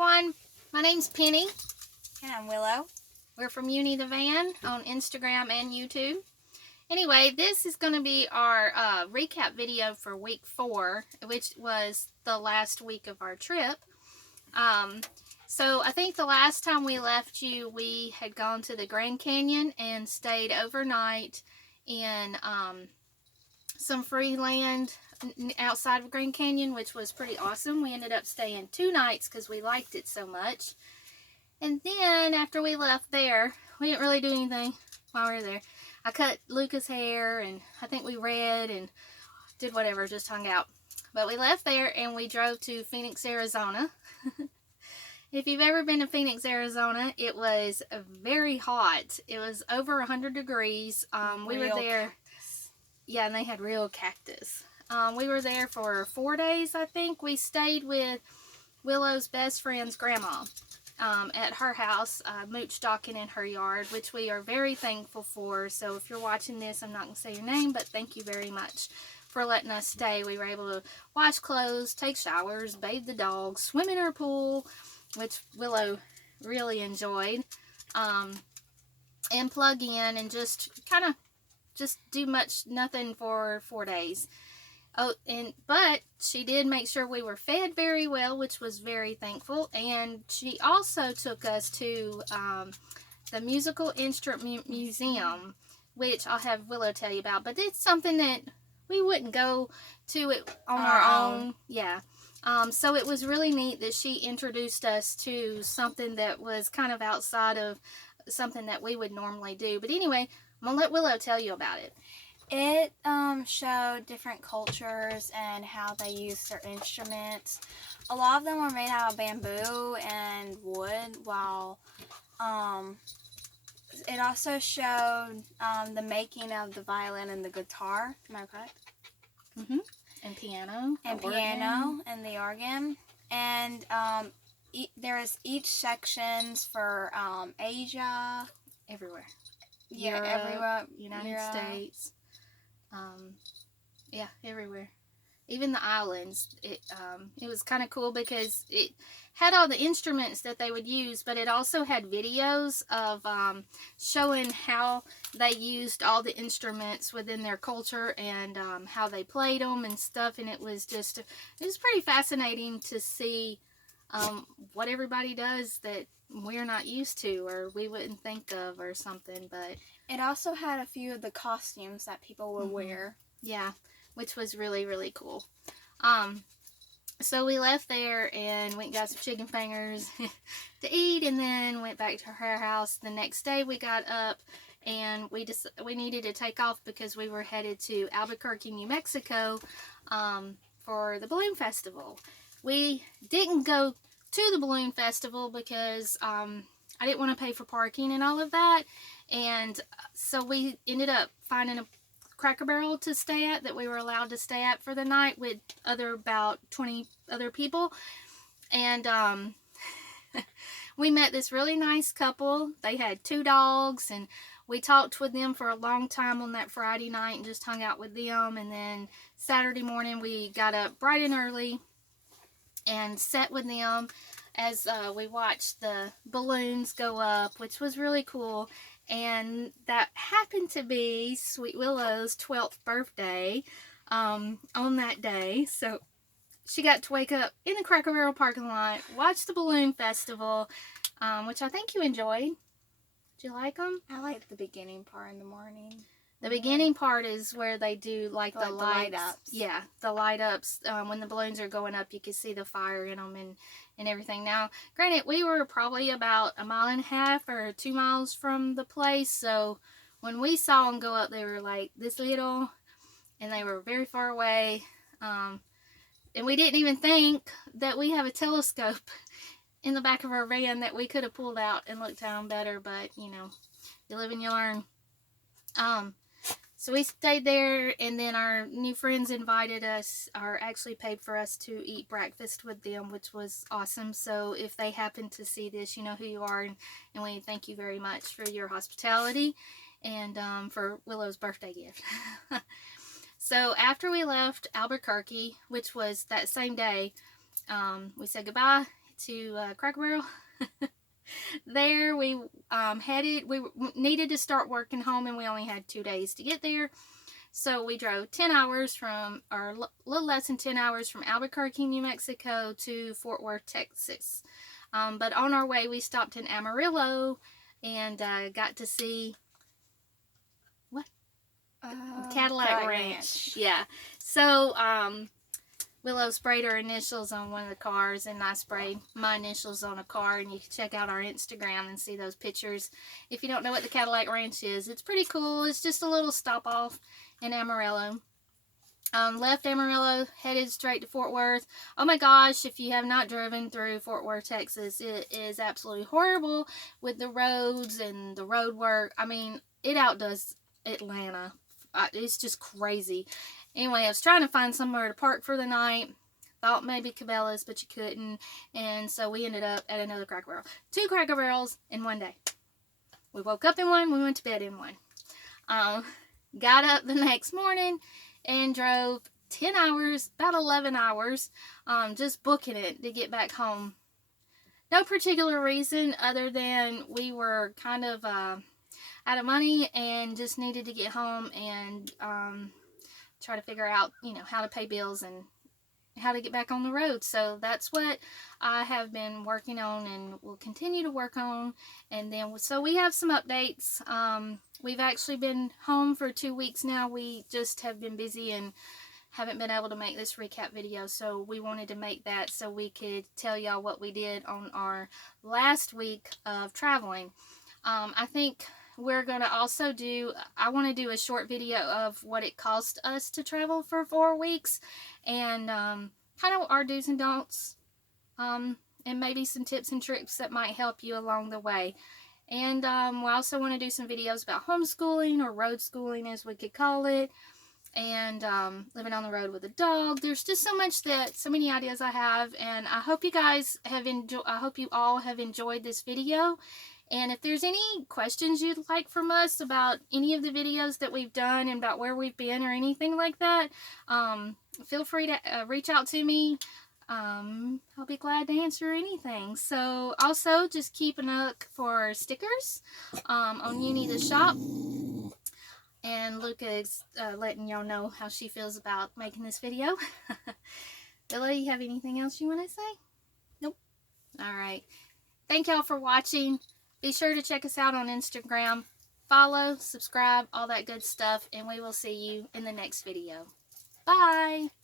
everyone. My name's Penny. And I'm Willow. We're from Uni the Van on Instagram and YouTube. Anyway, this is going to be our recap video for week 4, which was the last week of our trip. So I think the last time we left you, we had gone to the Grand Canyon and stayed overnight in some free land outside of Grand Canyon, which was pretty awesome. We ended up staying 2 nights because we liked it so much. And then after we left there, we didn't really do anything while we were there. I cut Luca's hair, and I think we read and did whatever, just hung out. But we left there and we drove to Phoenix, Arizona. If you've ever been to Phoenix, Arizona, it was very hot. It was over 100 degrees. We were there. Cactus. Yeah, and they had real cactus. We were there for 4 days, I think. We stayed with Willow's best friend's grandma at her house, mooch stocking in her yard, which we are very thankful for. So if you're watching this, I'm not going to say your name, but thank you very much for letting us stay. We were able to wash clothes, take showers, bathe the dogs, swim in her pool, which Willow really enjoyed, and plug in and just kind of do nothing for 4 days. But she did make sure we were fed very well, which was very thankful. And she also took us to the Musical Instrument Museum, which I'll have Willow tell you about. But it's something that we wouldn't go to it on our own. Yeah. So it was really neat that she introduced us to something that was kind of outside of something that we would normally do. But anyway, I'm going to let Willow tell you about it. It showed different cultures and how they used their instruments. A lot of them were made out of bamboo and wood, while it also showed the making of the violin and the guitar. Am I correct? Mm-hmm. And piano. And piano and the organ. And there is each sections for Asia. Everywhere. Yeah, Europe, everywhere. United States. Yeah, everywhere. Even the islands. It was kind of cool because it had all the instruments that they would use, but it also had videos of showing how they used all the instruments within their culture and how they played them and stuff. And it was pretty fascinating to see what everybody does that we're not used to or we wouldn't think of or something. But it also had a few of the costumes that people would wear. Yeah, which was really, really cool. So we left there and went and got some chicken fingers to eat, and then went back to her house. The next day we got up and we needed to take off because we were headed to Albuquerque, New Mexico for the Balloon Festival. We didn't go to the Balloon Festival because I didn't want to pay for parking and all of that. And so we ended up finding a Cracker Barrel to stay at that we were allowed to stay at for the night with about 20 other people. And we met this really nice couple. They had 2 dogs, and we talked with them for a long time on that Friday night and just hung out with them. And then Saturday morning we got up bright and early and sat with them as we watched the balloons go up, which was really cool. And that happened to be Sweet Willow's 12th birthday on that day. So she got to wake up in the Cracker Barrel parking lot, watch the Balloon Festival, which I think you enjoyed. Did you like them? I liked the beginning part in the morning. The beginning part is where they do like the light ups. Yeah, the light ups. When the balloons are going up, you can see the fire in them and everything. Now, granted, we were probably about 1.5 miles or 2 miles from the place. So when we saw them go up, they were like this little, and they were very far away. And we didn't even think that we have a telescope in the back of our van that we could have pulled out and looked at them better. But you know, you live and you learn. So we stayed there, and then our new friends invited us, or actually paid for us to eat breakfast with them, which was awesome. So if they happen to see this, you know who you are, and we thank you very much for your hospitality and for Willow's birthday gift. So after we left Albuquerque, which was that same day, we said goodbye to Cracker Barrel. There we needed to start working home, and we only had 2 days to get there. So we drove 10 hours from, or a little less than 10 hours from Albuquerque, New Mexico to Fort Worth, Texas. But on our way, we stopped in Amarillo and got to see Cadillac Ranch. Yeah. So Willow sprayed her initials on one of the cars, and I sprayed my initials on a car, and you can check out our Instagram and see those pictures. If you don't know what the Cadillac Ranch is, it's pretty cool. It's just a little stop off in Amarillo. Left Amarillo, headed straight to Fort Worth. Oh my gosh, if you have not driven through Fort Worth, Texas, it is absolutely horrible with the roads and the road work. I mean, it outdoes Atlanta. It's just crazy. Anyway, I was trying to find somewhere to park for the night. Thought maybe Cabela's, but you couldn't. And so we ended up at another Cracker Barrel. 2 Cracker Barrels in one day. We woke up in one, we went to bed in one. Got up the next morning and drove 10 hours, about 11 hours, just booking it to get back home. No particular reason other than we were kind of out of money and just needed to get home and try to figure out, how to pay bills and how to get back on the road. So that's what I have been working on and will continue to work on. And then, so we have some updates. We've actually been home for 2 weeks now. We just have been busy and haven't been able to make this recap video. So we wanted to make that so we could tell y'all what we did on our last week of traveling. I think we're going to also I want to do a short video of what it cost us to travel for 4 weeks and kind of our do's and don'ts, and maybe some tips and tricks that might help you along the way. And we also want to do some videos about homeschooling or road schooling, as we could call it, and living on the road with a dog. There's just so many ideas I have, and I hope you guys have I hope you all have enjoyed this video. And if there's any questions you'd like from us about any of the videos that we've done and about where we've been or anything like that, feel free to reach out to me. I'll be glad to answer anything. So also just keep a look for stickers on Uni the shop. And Luca is letting y'all know how she feels about making this video. Bella, you have anything else you want to say? Nope. Alright. Thank y'all for watching. Be sure to check us out on Instagram. Follow, subscribe, all that good stuff. And we will see you in the next video. Bye!